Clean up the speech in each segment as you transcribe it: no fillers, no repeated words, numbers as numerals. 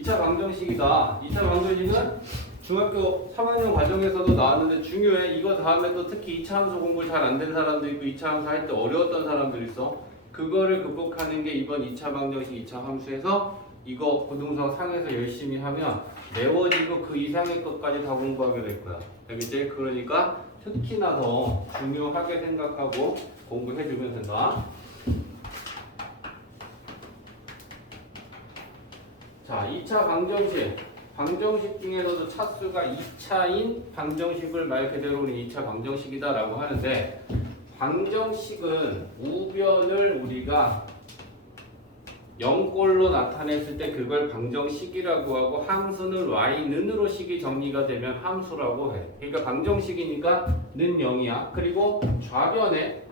2차 방정식이다. 2차 방정식은 중학교 3학년 과정에서도 나왔는데 중요해. 이거 다음에 또 특히 2차 함수 공부 잘 안 된 사람도 있고 2차 함수 할 때 어려웠던 사람들 있어. 그거를 극복하는 게 이번 2차 방정식 2차 함수에서 이거 고등성 상에서 열심히 하면 메워지고 그 이상의 것까지 다 공부하게 될 거야. 알겠지? 그러니까 특히나 더 중요하게 생각하고 공부해주면 된다. 자, 2차 방정식. 방정식 중에서도 차수가 2차인 방정식을 말 그대로 우리 2차 방정식이다 라고 하는데, 방정식은 우변을 우리가 0꼴로 나타냈을 때 그걸 방정식이라고 하고, 함수는 y는으로 식이 정리가 되면 함수라고 해. 그러니까 방정식이니까 는 0이야. 그리고 좌변에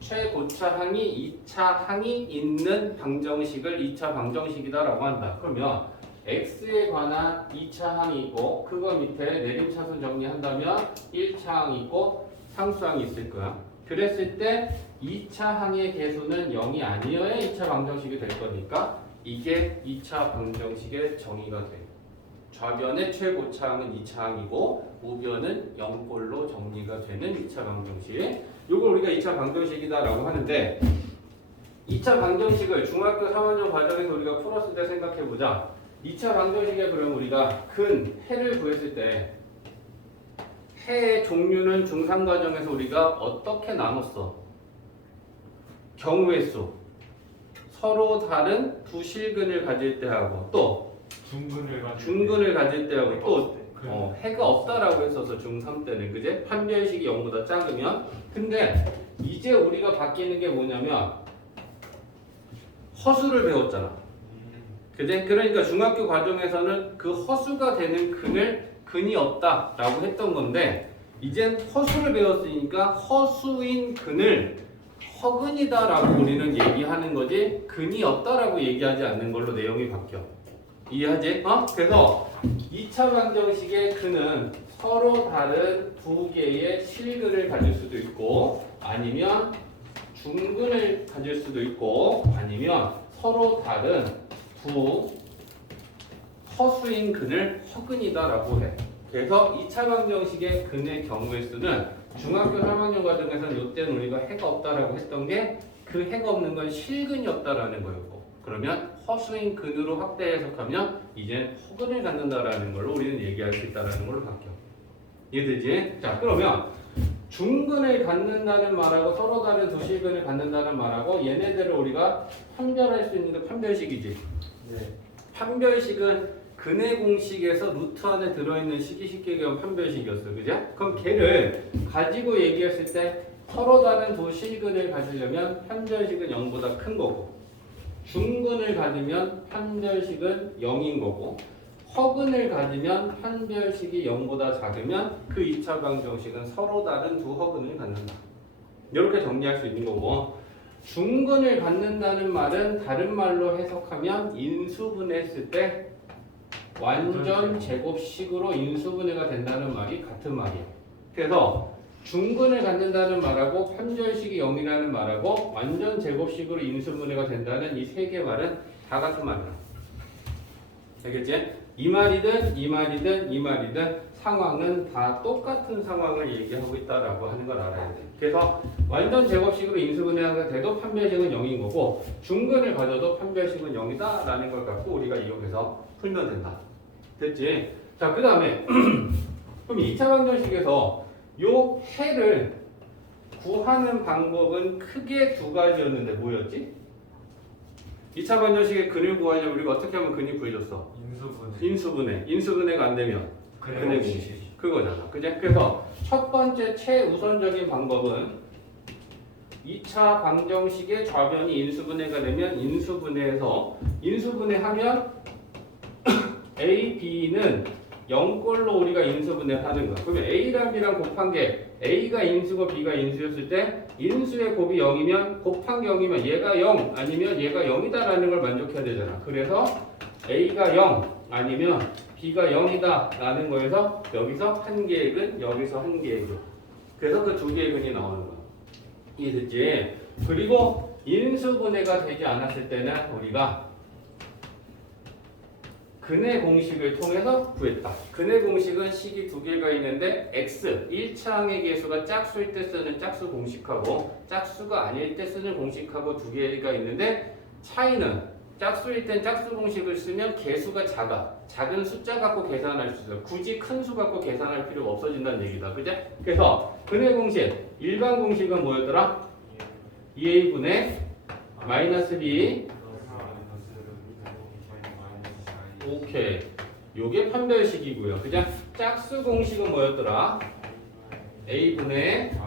최고차항이 2차 항이 있는 방정식을 2차 방정식이다 라고 한다. 그러면 x에 관한 2차 항이 있고, 그거 밑에 내림차순 정리한다면 1차 항이 있고 상수항이 있을 거야. 그랬을 때 2차 항의 개수는 0이 아니어야 2차 방정식이 될 거니까 이게 2차 방정식의 정의가 돼. 좌변의 최고차항은 2차 항이고 우변은 0꼴로 정리가 되는 2차 방정식. 이걸 우리가 2차 방정식이다라고 하는데, 2차 방정식을 중학교 3학년 과정에서 우리가 풀었을 때 생각해보자. 2차 방정식에 그럼 우리가 해를 구했을 때 해의 종류는 중3 과정에서 우리가 어떻게 나눴어? 경우의 수. 서로 다른 두 실근을 가질 때 하고, 또 중근을 가질 때 하고, 또 해가 없다라고 했어서 중3 때는, 그제? 판별식이 0보다 작으면. 근데 이제 우리가 바뀌는 게 뭐냐면 허수를 배웠잖아. 그제? 그러니까 중학교 과정에서는 그 허수가 되는 근이 없다라고 했던 건데, 이젠 허수를 배웠으니까 허수인 근을 허근이다라고 우리는 얘기하는 거지, 근이 없다라고 얘기하지 않는 걸로 내용이 바뀌어. 이해하지? 그래서 2차 방정식의 근은 서로 다른 두 개의 실근을 가질 수도 있고, 아니면 중근을 가질 수도 있고, 아니면 서로 다른 두 허수인 근을 허근이다라고 해. 그래서 2차 방정식의 근의 경우의 수는 중학교 3학년 과정에서는 이때는 우리가 해가 없다라고 했던 게, 그 해가 없는 건 실근이 없다라는 거였고, 그러면 허수인 근으로 확대 해석하면 이제 허근을 갖는다라는 걸로 우리는 얘기할 수 있다라는 걸로 바뀌어. 이해되지? 자, 그러면 중근을 갖는다는 말하고 서로 다른 두 실근을 갖는다는 말하고 얘네들을 우리가 판별할 수 있는 게 판별식이지. 네. 판별식은 근의 공식에서 루트 안에 들어있는 식이 쉽게 얘기하면 판별식이었어. 그죠? 그럼 걔를 가지고 얘기했을 때 서로 다른 두 실근을 가지려면 판별식은 0보다 큰 거고, 중근을 가지면 판별식은 0인 거고, 허근을 가지면 판별식이 0보다 작으면 그 2차 방정식은 서로 다른 두 허근을 갖는다. 이렇게 정리할 수 있는 거고, 중근을 갖는다는 말은 다른 말로 해석하면 인수분해했을 때 완전 제곱식으로 인수분해가 된다는 말이 같은 말이야. 그래서 중근을 갖는다는 말하고 판별식이 0이라는 말하고 완전 제곱식으로 인수분해가 된다는 이 세 개 말은 다 같은 말이야. 알겠지? 이 말이든 이 말이든 이 말이든 상황은 다 똑같은 상황을 얘기하고 있다라고 하는 걸 알아야 돼. 그래서 완전 제곱식으로 인수분해가 돼도 판별식은 0인 거고, 중근을 가져도 판별식은 0이다 라는 걸 갖고 우리가 이용해서 풀면 된다. 됐지? 자, 그 다음에 그럼 2차 방정식에서 요 해를 구하는 방법은 크게 두 가지였는데 뭐였지? 2차 방정식의 근을 구하려면 우리가 어떻게 하면 근이 구해졌어? 인수분해가 안 되면 근의 공식. 그거잖아. 그제? 그래서 첫 번째 최우선적인 방법은 2차 방정식의 좌변이 인수분해가 되면 인수분해해서, 인수분해하면 A, B는 0꼴로 우리가 인수분해하는 거야. 그러면 A랑 B랑 곱한 게 A가 인수고 B가 인수였을 때 인수의 곱이 0이면 곱한 게 0이면 얘가 0 아니면 얘가 0이다라는 걸 만족해야 되잖아. 그래서 A가 0 아니면 B가 0이다 라는 거에서 여기서 한 개의 근, 여기서 한 개의 근. 그래서 그 두 개의 근이 나오는 거야. 이해됐지? 그리고 인수분해가 되지 않았을 때는 우리가 근의 공식을 통해서 구했다. 근의 공식은 식이 두 개가 있는데 x 1차항의 계수가 짝수일 때 쓰는 짝수 공식하고 짝수가 아닐 때 쓰는 공식하고 두 개가 있는데 차이는 짝수일 땐 짝수 공식을 쓰면 계수가 작은 숫자 갖고 계산할 수 있어. 굳이 큰 수 갖고 계산할 필요가 없어진다는 얘기다. 그제? 그래서 근의 공식 일반 공식은 뭐였더라? 2a분의 마이너스 b. 오케이. 요게 판별식이고요. 그냥 짝수 공식은 뭐였더라? a분의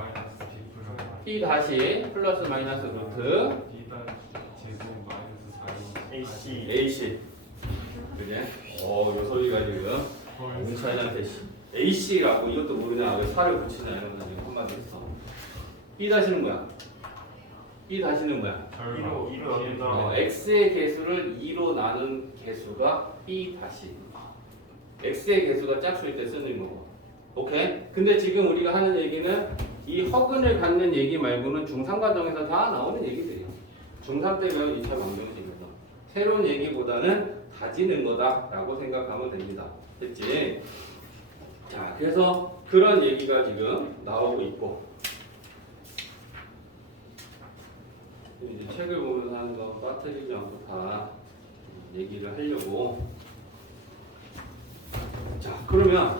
b 다시 플러스 마이너스 루트 ac. 그래? 요 소리가 지금 문차이한테 ac라고 이것도 모르냐? 왜 살을 붙이냐? 이런 거 지금 한마디 했어. b 다시는 뭐야? b 다시는 뭐야? 2로 x의 개수를 2로 나눈 개수가 b 다시. x의 개수가 짝수일 때 쓰는 거고. 오케이? 근데 지금 우리가 하는 얘기는 이 허근을 갖는 얘기 말고는 중3 과정에서 다 나오는 얘기들이에요. 중3 때 배운 2차 방정식에서. 새로운 얘기보다는 다지는 거다라고 생각하면 됩니다. 됐지? 자, 그래서 그런 얘기가 지금 나오고 있고. 이제 책을 보면서 하는 거 빠뜨리지 않고 다 얘기를 하려고. 자, 그러면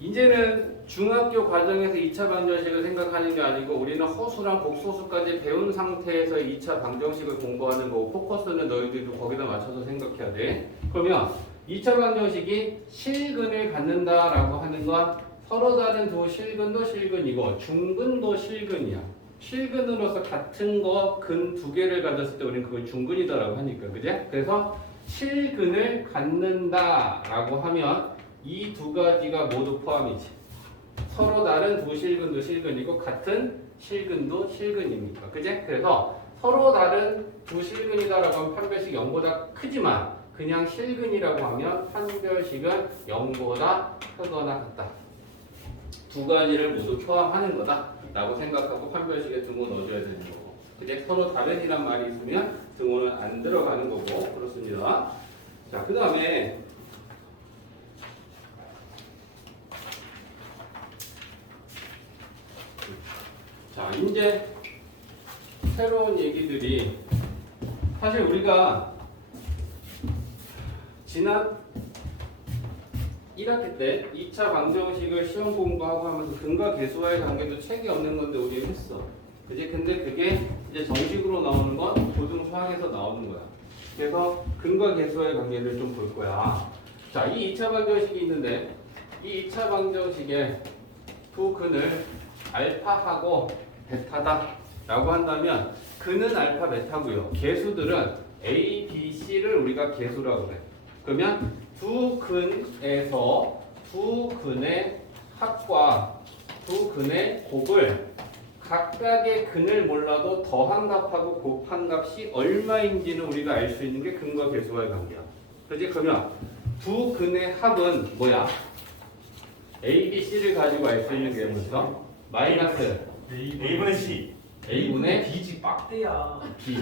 이제는 중학교 과정에서 2차 방정식을 생각하는 게 아니고 우리는 허수랑 곡소수까지 배운 상태에서 2차 방정식을 공부하는 거고 포커스는 너희들도 거기다 맞춰서 생각해야 돼. 그러면 2차 방정식이 실근을 갖는다라고 하는 건 서로 다른 두 실근도 실근이고 중근도 실근이야. 실근으로서 같은 거 근 두 개를 가졌을 때 우리는 그걸 중근이다라고 하니까, 그제? 그래서 실근을 갖는다라고 하면 이 두 가지가 모두 포함이지. 서로 다른 두 실근도 실근이고 같은 실근도 실근입니까, 그제? 그래서 서로 다른 두 실근이다라고 하면 판별식 0보다 크지만 그냥 실근이라고 하면 판별식은 0보다 크거나 같다. 두 가지를 모두 포함하는 거다라고 생각하고 판별식에 등호 넣어줘야 되는 거고. 그게 서로 다른이란 말이 있으면 등호는 안 들어가는 거고. 그렇습니다. 자, 그 다음에 자, 이제 새로운 얘기들이 사실 우리가 지난 1학기 때 2차 방정식을 시험 공부하고 하면서 근과 계수와의 관계도 책이 없는 건데 우리는 했어. 그지? 근데 그게 이제 정식으로 나오는 건 고등 수학에서 나오는 거야. 그래서 근과 계수와의 관계를 좀 볼 거야. 자, 이 2차 방정식이 있는데 이 2차 방정식의 두 근을 알파하고 베타다 라고 한다면 근은 알파 베타고요. 계수들은 A, B, C를 우리가 계수라고 그래. 그러면 두 근에서 두 근의 합과 두 근의 곱을 각각의 근을 몰라도 더한 값하고 곱한 값이 얼마인지는 우리가 알 수 있는 게 근과 계수와의 관계야. 그렇지? 그러면 두 근의 합은 뭐야? A, B, C를 가지고 알 수 있는 게 뭐죠? 마이너스 A분의 C. A분의 B지 빡대야. B.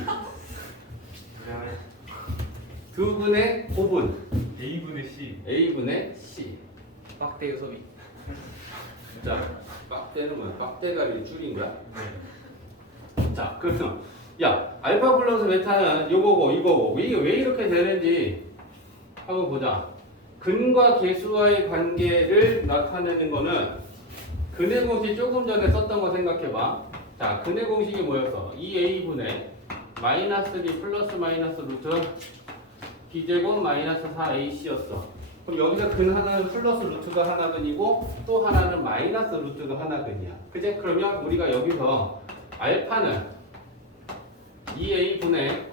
두 근의 곱은 A분의 C. A분의 C. 빡대 요소비. 자, 빡대는 뭐야? 빡대가 이렇게 줄인 거야? 네. 자, 그러면 야, 알파 플러스 베타는 요거고 이거고 이게 왜 이렇게 되는지 한번 보자. 근과 계수와의 관계를 나타내는 거는 근의 공식 조금 전에 썼던 거 생각해봐. 자, 근의 공식이 뭐였어? 2a분의 마이너스 b 플러스 마이너스 루트 b제곱 마이너스 4ac였어. 그럼 여기서 근 하나는 플러스 루트가 하나 근이고 또 하나는 마이너스 루트가 하나 근이야. 그제? 그러면 우리가 여기서 알파는 2a분의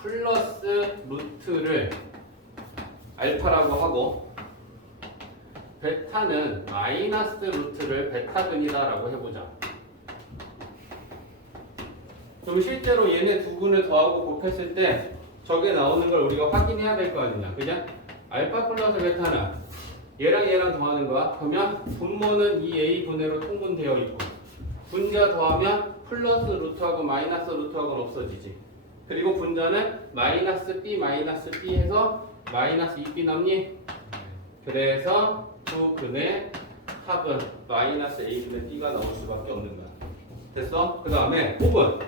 플러스 루트를 알파라고 하고 베타는 마이너스 루트를 베타근이다라고 해보자. 그럼 실제로 얘네 두 근을 더하고 곱했을 때 저게 나오는 걸 우리가 확인해야 될 거 아니냐, 그냥? 알파 플러스 베타는 얘랑 얘랑 더하는 거야. 그러면 분모는 2a 분해로 통분되어 있고 분자 더하면 플러스 루트하고 마이너스 루트하고는 없어지지. 그리고 분자는 마이너스 B 마이너스 B 해서 마이너스 2B 남니? 그래서 두 근의 합은 마이너스 A분의 B가 나올 수밖에 없는 거야. 됐어? 그 다음에 곱은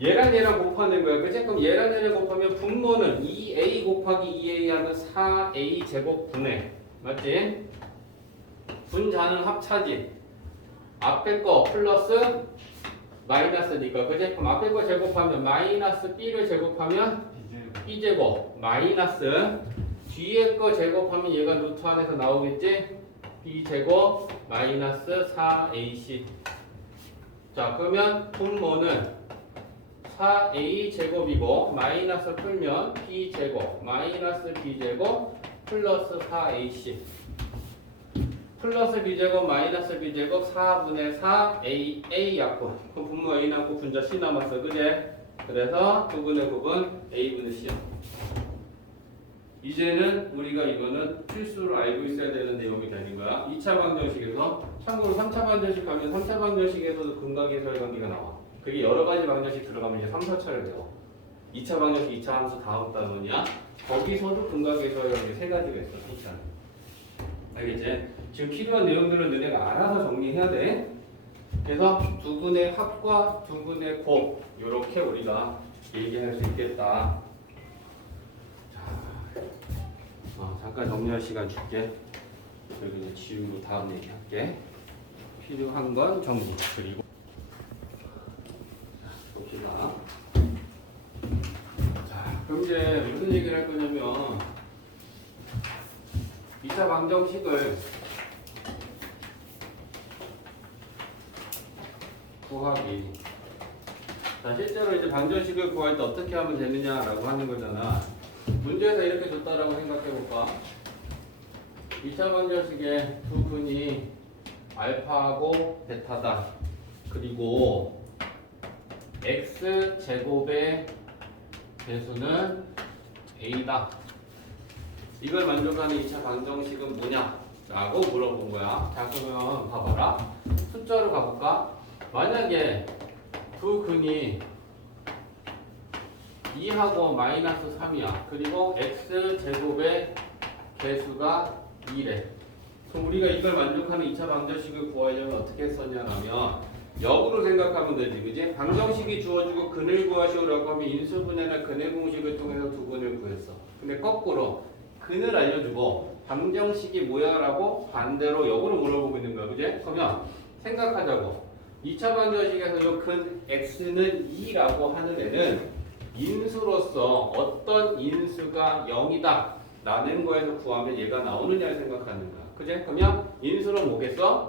얘랑 얘랑 곱하는 거야. 그치? 그럼 얘랑 얘랑 곱하면 분모는 2A 곱하기 2A 하면 4A 제곱 분의 맞지? 분자는 합차지. 앞에 거 플러스 마이너스니까 그치? 그럼 앞에 거 제곱하면 마이너스 B를 제곱하면 B제곱 마이너스 뒤에 거 제곱하면 얘가 루트 안에서 나오겠지? B제곱 마이너스 4AC. 자 그러면 분모는 4A 제곱이고 마이너스 풀면 B제곱 마이너스 B제곱 플러스 4AC 플러스 B제곱 마이너스 B제곱 4분의 4 A 약분. 그럼 분모 A 남고 분자 C 남았어 그제? 그래서 두 분의 곱은 A분의 C야. 이제는 우리가 이거는 필수로 알고 있어야 되는 내용이 되는 거야. 2차 방정식에서 참고로 3차 방정식 가면 3차 방정식에서도 근각에서의 관계가 나와. 그게 여러 가지 방정식 들어가면 이제 3, 4차를 배워. 2차 방정식, 2차 함수 다음 단원이야. 거기서도 근각에서의 관계 세 가지가 있어. 2차. 알겠지? 지금 필요한 내용들은 너네가 알아서 정리해야 돼. 그래서 두 분의 합과 두 분의 곱 이렇게 우리가 얘기할 수 있겠다. 잠깐 정리할 시간 줄게. 그리고 이제 지우고 다음 얘기할게. 필요한 건 정리. 그리고 봅시다. 자, 그럼 이제 무슨 얘기를 할 거냐면 2차 방정식을 구하기. 자, 실제로 이제 방정식을 구할 때 어떻게 하면 되느냐라고 하는 거잖아. 문제에서 이렇게 줬다라고 생각해볼까? 2차 방정식에 두 근이 알파하고 베타다. 그리고 x 제곱의 배수는 a다. 이걸 만족하는 2차 방정식은 뭐냐? 라고 물어본 거야. 자 그러면 봐봐라. 숫자로 가볼까? 만약에 두 근이 2하고 마이너스 3이야. 그리고 x제곱의 개수가 2래. 그럼 우리가 이걸 만족하는 2차 방정식을 구하려면 어떻게 했었냐면 역으로 생각하면 되지. 그지? 방정식이 주어지고 근을 구하시오라고 하면 인수분해나 근의 공식을 통해서 두 근을 구했어. 근데 거꾸로 근을 알려주고 방정식이 뭐야? 라고 반대로 역으로 물어보고 있는 거야. 그지? 그러면 생각하자고. 2차 방정식에서 이 근 x는 2라고 하는 애는 인수로서 어떤 인수가 0이다 라는 거에서 구하면 얘가 나오느냐를 생각하는 거야. 그제? 그러면 인수는 뭐겠어?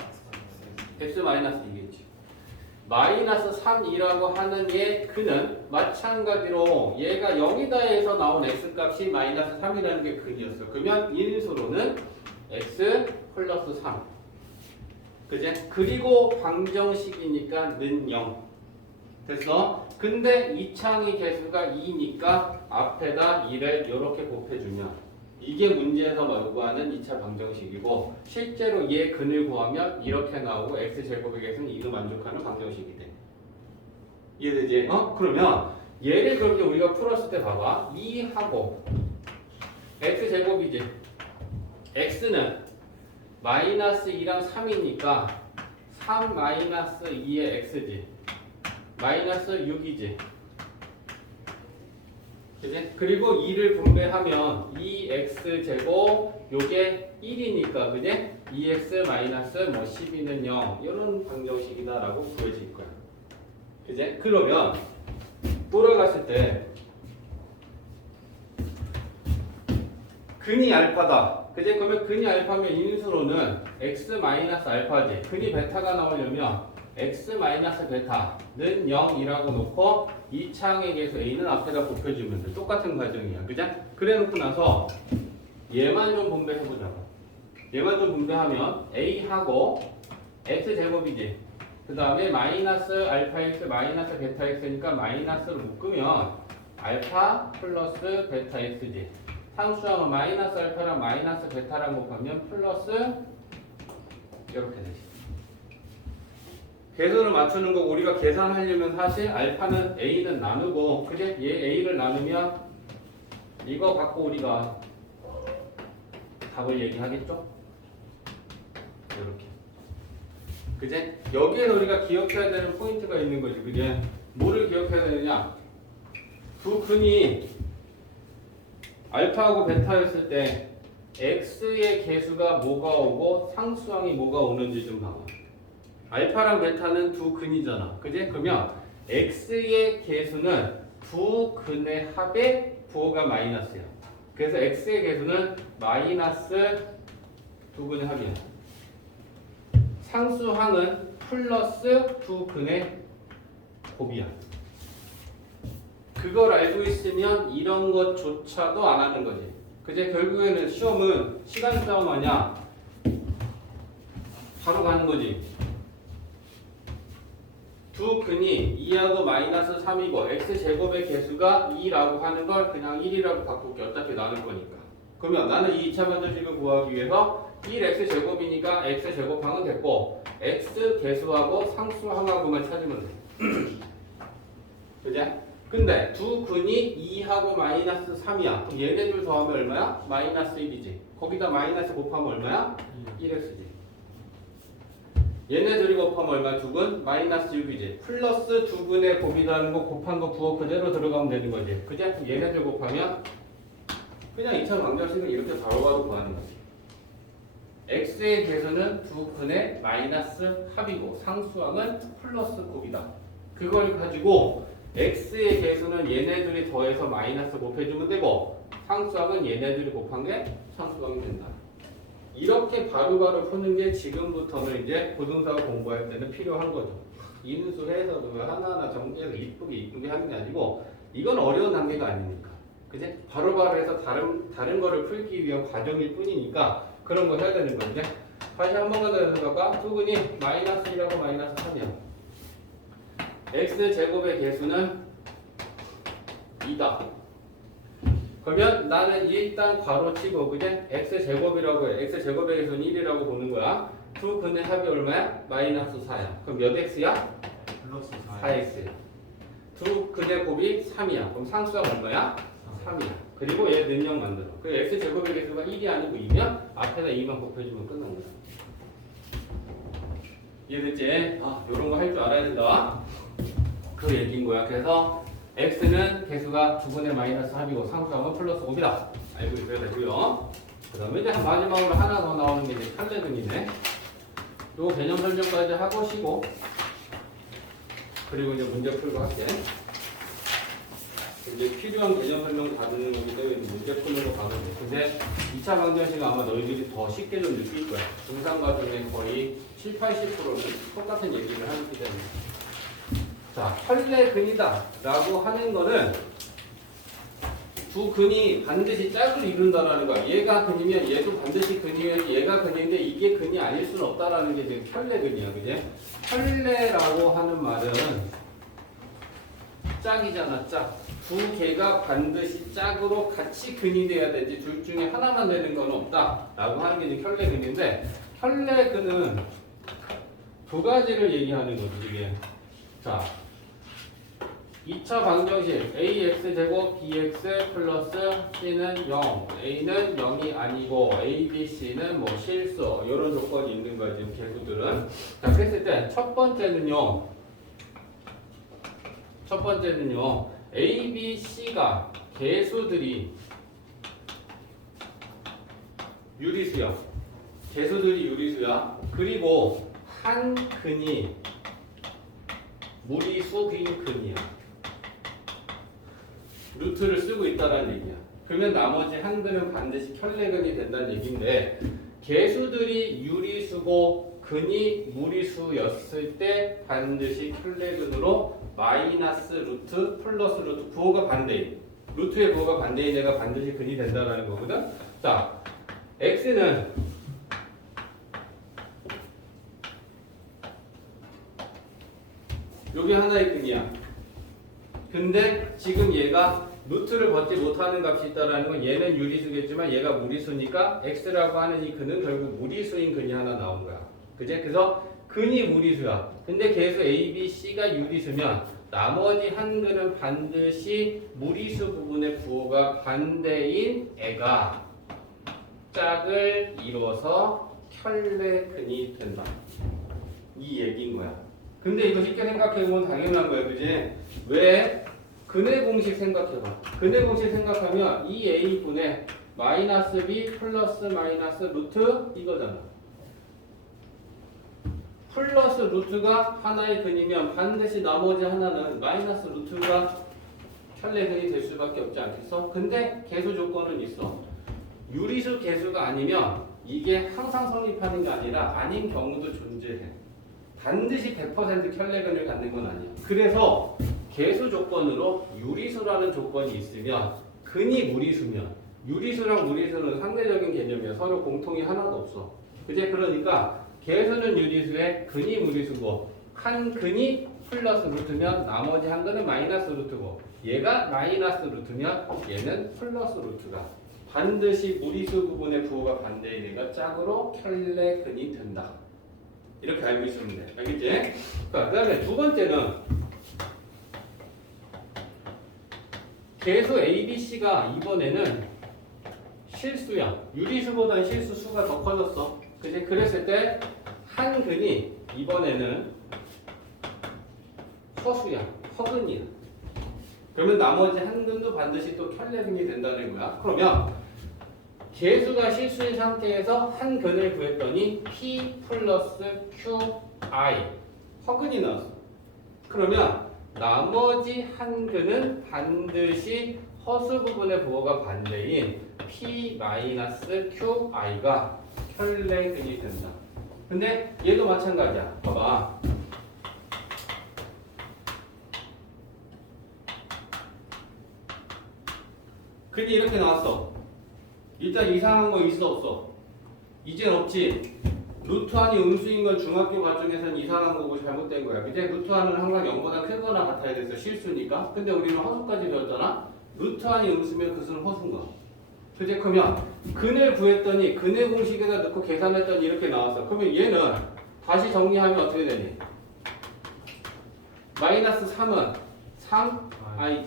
x-2겠지. 마이너스 3이라고 하는 얘 근은 마찬가지로 얘가 0이다 해서 나온 x값이 마이너스 3이라는 게 근이었어. 그러면 인수로는 x 플러스 3. 그제? 그리고 방정식이니까 는 0. 됐어? 근데 이창의 개수가 2니까 앞에다 2를 이렇게 곱해주면 이게 문제에서 요구하는 2차 방정식이고 실제로 얘 근을 구하면 이렇게 나오고 x제곱의 개수는 2로 만족하는 방정식이 돼. 이해되지? 그러면 얘를 그렇게 우리가 풀었을 때 봐봐. 2하고 x제곱이지. x는 마이너스 2랑 3이니까 3 마이너스 2의 x지. 마이너스 6이지. 그치? 그리고 2를 분배하면 2x제곱 요게 1이니까 그지? 2x 마이너스 뭐 12는 0 이런 방정식이다 라고 구해질 거야. 그지? 그러면 돌아갔을 때 근이 알파다. 그지? 그러면 근이 알파면 인수로는 x 마이너스 알파지. 근이 베타가 나오려면 x 마이너스 베타는 0이라고 놓고 이 창의 개수 a는 앞에다 곱해주면 돼. 똑같은 과정이야. 그죠? 그래 놓고 나서 얘만 좀 분배해보자. 얘만 좀 분배하면 a하고 x제곱이지. 그 다음에 마이너스 알파 x 마이너스 베타 x니까 마이너스로 묶으면 알파 플러스 베타 x지. 상수항은 마이너스 알파랑 마이너스 베타랑 곱하면 플러스 이렇게 되지. 개수를 맞추는 거 우리가 계산하려면 사실 알파는 a는 나누고 그제 얘 a를 나누면 이거 갖고 우리가 답을 얘기하겠죠? 이렇게. 그제 여기에서 우리가 기억해야 되는 포인트가 있는 거지. 그게 뭐를 기억해야 되느냐? 두 근이 알파하고 베타였을 때 x의 개수가 뭐가 오고 상수항이 뭐가 오는지 좀 봐봐. 알파랑 베타는 두 근이잖아. 그지? 그러면 x의 개수는 두 근의 합의 부호가 마이너스야. 그래서 x의 개수는 마이너스 두 근의 합이야. 상수항은 플러스 두 근의 곱이야. 그걸 알고 있으면 이런 것조차도 안 하는 거지. 그제 결국에는 시험은 시간 싸움 아니야. 바로 가는 거지. 두 근이 2하고 마이너스 3이고 x제곱의 개수가 2라고 하는 걸 그냥 1이라고 바꿀게. 어차피 나눌 거니까. 그러면 나는 이 2차 방정식을 구하기 위해서 1x제곱이니까 x제곱항은 됐고 x개수하고 상수항하고만 찾으면 돼. 그죠? 근데 두 근이 2하고 마이너스 3이야. 그럼 얘네들 더하면 얼마야? 마이너스 1이지. 거기다 마이너스 곱하면 얼마야? 1x지. 얘네들이 곱하면 얼마야? 두 근? 마이너스 6이지. 플러스 두 근의 곱이라는 거 곱한 거 부호 그대로 들어가면 되는 거지. 그죠? 그럼 얘네들 곱하면 그냥 2차 방정식은 이렇게 바로바로 구하는 거지. x의 개수는 두 근의 마이너스 합이고 상수항은 플러스 곱이다. 그걸 가지고 x의 개수는 얘네들이 더해서 마이너스 곱해주면 되고 상수항은 얘네들이 곱한 게 상수항이 된다. 이렇게 바로바로 푸는 게 지금부터는 이제 고등사고 공부할 때는 필요한 거죠. 인수해서 하나하나 정리해서 이쁘게 하는 게 아니고 이건 어려운 단계가 아니니까. 그지? 바로바로 해서 다른 거를 풀기 위한 과정일 뿐이니까 그런 거 해야 되는 건데 다시 한 번만 더 해볼까? 두 근이 마이너스 1하고 마이너스 3이야. x제곱의 개수는 2다. 그러면 나는 일단 괄호치고 그제 x제곱이라고 해. x제곱의 개수는 1이라고 보는 거야. 두 근의 합이 얼마야? 마이너스 4야. 그럼 몇 x야? 플러스 4x. 두 근의 곱이 3이야. 그럼 상수가 얼마야? 3이야. 그리고 얘 능력 만들어. 그 x제곱의 개수가 1이 아니고 2면 앞에다 2만 곱해주면 끝난 거야. 이해됐지? 요런 거 할 줄 알아야 된다. 그 얘기인 거야. 그래서 x는 개수가 두 근의 마이너스 합이고 상수항은 플러스 5이다. 알고 있어야 되고요. 그 다음에 이제 마지막으로 하나 더 나오는 게 이제 칼레근이네. 요 개념 설명까지 하고 쉬고 그리고 이제 문제 풀고 할게. 이제 필요한 개념 설명 다 듣는 거기 때문에 문제 푸는 거 가면 돼. 근데 2차 방정식은 아마 너희들이 더 쉽게 좀 느낄 거야. 중상 과정의 거의 7, 80%는 똑같은 얘기를 하기 때문에. 자, 혈내근이다 라고 하는 거는 두 근이 반드시 짝을 이룬다라는 거야. 얘가 근이면 얘도 반드시 근이면 얘가 근인데 이게 근이 아닐 수는 없다라는 게 지금 혈내근이야. 그지? 혈내라고 하는 말은 짝이잖아, 짝. 두 개가 반드시 짝으로 같이 근이 돼야 되지 둘 중에 하나만 되는 건 없다 라고 하는 게 지금 혈내근인데 혈내근은 두 가지를 얘기하는 거지 이게. 자, 2차 방정식 ax제곱 bx 플러스 c는 0 a는 0이 아니고 a, b, c는 뭐 실수 이런 조건이 있는 거야 지금 개수들은. 자, 그랬을 때 첫 번째는요 a, b, c가 개수들이 유리수야. 개수들이 유리수야. 그리고 한 근이 무리수인 근이야. 루트를 쓰고 있다라는 얘기야. 그러면 나머지 한 근은 반드시 혈내근이 된다는 얘기인데 개수들이 유리수고 근이 무리수였을 때 반드시 혈내근으로 마이너스 루트 플러스 루트 부호가 반대인 루트의 부호가 반대인 애가 반드시 근이 된다라는 거거든. 자, x는 여기 하나의 근이야. 근데 지금 얘가 루트를 벗지 못하는 값이 있다라는 건 얘는 유리수겠지만 얘가 무리수니까 x라고 하는 이 근은 결국 무리수인 근이 하나 나온 거야. 그제? 그래서 근이 무리수야. 근데 계수 A, B, C가 유리수면 나머지 한 근은 반드시 무리수 부분의 부호가 반대인 애가 짝을 이뤄서 켤레근이 된다. 이 얘기인 거야. 근데 이거 쉽게 생각해보면 당연한 거야, 그지? 왜? 근의 공식 생각해봐. 근의 공식 생각하면 이 A분의 마이너스 B 플러스 마이너스 루트 이거잖아. 플러스 루트가 하나의 근이면 반드시 나머지 하나는 마이너스 루트가 켤레근이 될 수밖에 없지 않겠어? 근데 계수 조건은 있어. 유리수 계수가 아니면 이게 항상 성립하는 게 아니라 아닌 경우도 존재해. 반드시 100% 켤레근을 갖는 건 아니야. 그래서 계수 조건으로 유리수라는 조건이 있으면 근이 무리수면 유리수랑 무리수는 상대적인 개념이야. 서로 공통이 하나도 없어. 그제? 그러니까 계수는 유리수에 근이 무리수고 한 근이 플러스 루트면 나머지 한 근은 마이너스 루트고 얘가 마이너스 루트면 얘는 플러스 루트가 반드시 무리수 부분의 부호가 반대인 애가 짝으로 켤레근이 된다. 이렇게 알고 있으면 돼. 알겠지? 그 다음에 두 번째는 계수 A, B, C가 이번에는 실수야. 유리수보다는 실수 수가 더 커졌어. 그치? 그랬을 때 한 근이 이번에는 허수야. 허근이야. 그러면 나머지 한 근도 반드시 또 켤레근이 된다는 거야. 그러면 계수가 실수인 상태에서 한 근을 구했더니 P 플러스 QI 허근이 나왔어. 그러면 나머지 한 근은 반드시 허수 부분의 부호가 반대인 P 마이너스 QI가 켤레근이 된다. 근데 얘도 마찬가지야. 봐봐. 근데 이렇게 나왔어. 일단 이상한 거 있어 없어? 이젠 없지. 루트 한이 음수인 건 중학교 과정에서는 이상한 거고 잘못된 거야. 이제 루트 한은 항상 0보다 크거나 같아야 됐어. 실수니까. 근데 우리는 허수까지 배웠잖아. 루트 한이 음수면 그 수는 허수인 거야. 그제? 그러면 근을 구했더니 근의 공식에다 넣고 계산했더니 이렇게 나왔어. 그러면 얘는 다시 정리하면 어떻게 되니? 마이너스 3은 3i지.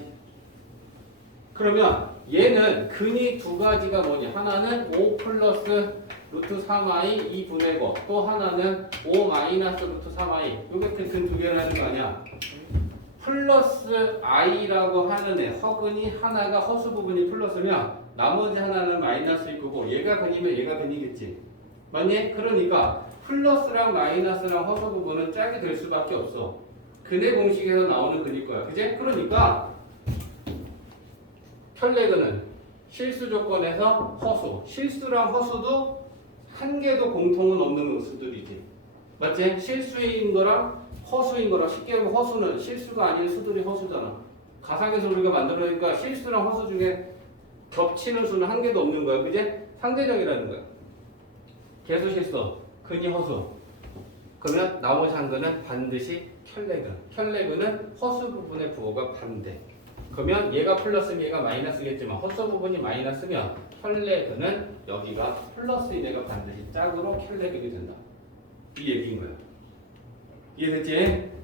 그러면 얘는 근이 두 가지가 뭐니? 하나는 5 플러스 루트 3i 2분의 거, 또 하나는 5 마이너스 루트 3i. 요게 근 두 개를 하는 거 아니야? 플러스 i라고 하는 애, 허근이 하나가 허수 부분이 플러스면 나머지 하나는 마이너스일 거고 얘가 근이면 얘가 근이겠지. 맞니? 그러니까 플러스랑 마이너스랑 허수 부분은 짝이 될 수밖에 없어. 근의 공식에서 나오는 근일 거야. 그지? 그러니까 켤레근은 실수 조건에서 허수. 실수랑 허수도 한 개도 공통은 없는 수들이지. 맞지? 실수인 거랑 허수인 거랑 쉽게 하면 허수는 실수가 아닌 수들이 허수잖아. 가상에서 우리가 만들어니까 실수랑 허수 중에 겹치는 수는 한 개도 없는 거야. 그지? 상대적이라는 거야. 계수 실수, 근이 허수. 그러면 나머지 한 근은 반드시 켤레근. 켤레근은 허수 부분의 부호가 반대. 그러면 얘가 플러스면 얘가 마이너스겠지만 허수 부분이 마이너스면 켤레근은 여기가 플러스인 애가 반드시 짝으로 켤레근이 된다. 이 얘기인 거야. 이해됐지?